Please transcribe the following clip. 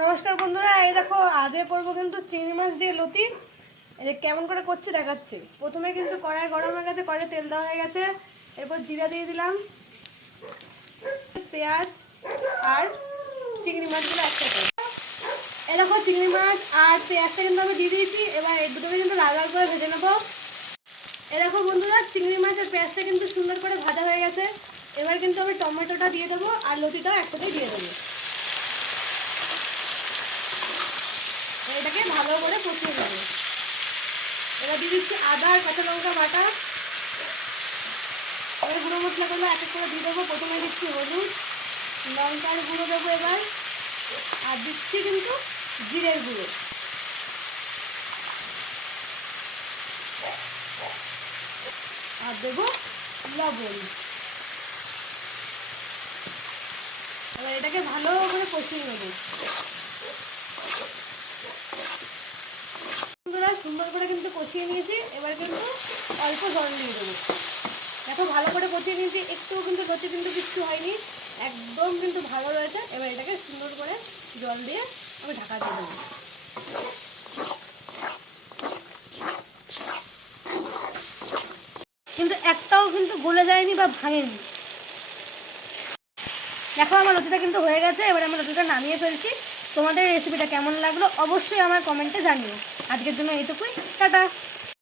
নমস্কার বন্ধুরা, এই দেখো আজকে করবো কিন্তু চিংড়ি মাছ দিয়ে লতি। এই যে কেমন করে করছি দেখাচ্ছি। প্রথমে কিন্তু কড়াই গরম হয়ে গেছে, কড়াই তেল দেওয়া হয়ে গেছে। এরপর জিরা দিয়ে দিলাম, পেঁয়াজ আর চিংড়ি মাছগুলো একসাথে। এই দেখো চিংড়ি মাছ আর পেঁয়াজটা কিন্তু আমি দিয়ে দিয়েছি। এবার এই দুটোকে কিন্তু লাল লাল করে ভেজে নেবো। এই দেখো বন্ধুরা, চিংড়ি মাছ আর পেঁয়াজটা কিন্তু সুন্দর করে ভাজা হয়ে গেছে। এবার কিন্তু আমি টমেটোটা দিয়ে দেবো আর লতিটাও একসাথেই দিয়ে দেবো। এটাকে ভালো করে কষিয়ে নেবো। এবার দিয়ে দিচ্ছি আদা আর কাঁচা লঙ্কা বাটা। এবার গুঁড়ো মশলাগুলো এক এক করে দিয়ে দেবো। প্রথমে দিচ্ছি হলুদ, লঙ্কার গুঁড়ো দেবো এবার, আর দিচ্ছি কিন্তু জিরের গুঁড়ো। আর দেবো লবণ। এবার এটাকে ভালো করে কষিয়ে নেবো। সুন্দর করে কিন্তু কষিয়ে নিয়েছি। এবার কিন্তু অল্প জল দিয়ে দেবো। দেখো ভালো করে কষিয়ে নিয়েছি, একটুও কিন্তু লতি কিন্তু কিচ্ছু হয়নি, একদম কিন্তু ভালো রয়েছে। এবার এটাকে সুন্দর করে জল দিয়ে আমি ঢাকা দিয়ে দেবো। কিন্তু একটাও কিন্তু গলে যায়নি বা ভাঙেনি। দেখো আমার লতিটা কিন্তু হয়ে গেছে। এবার আমি লতিটা নামিয়ে ফেলছি। তোমাদের রেসিপিটা কেমন লাগলো অবশ্যই আমার কমেন্টে জানিও। আজকের জন্য এইটুকুই, টাটা।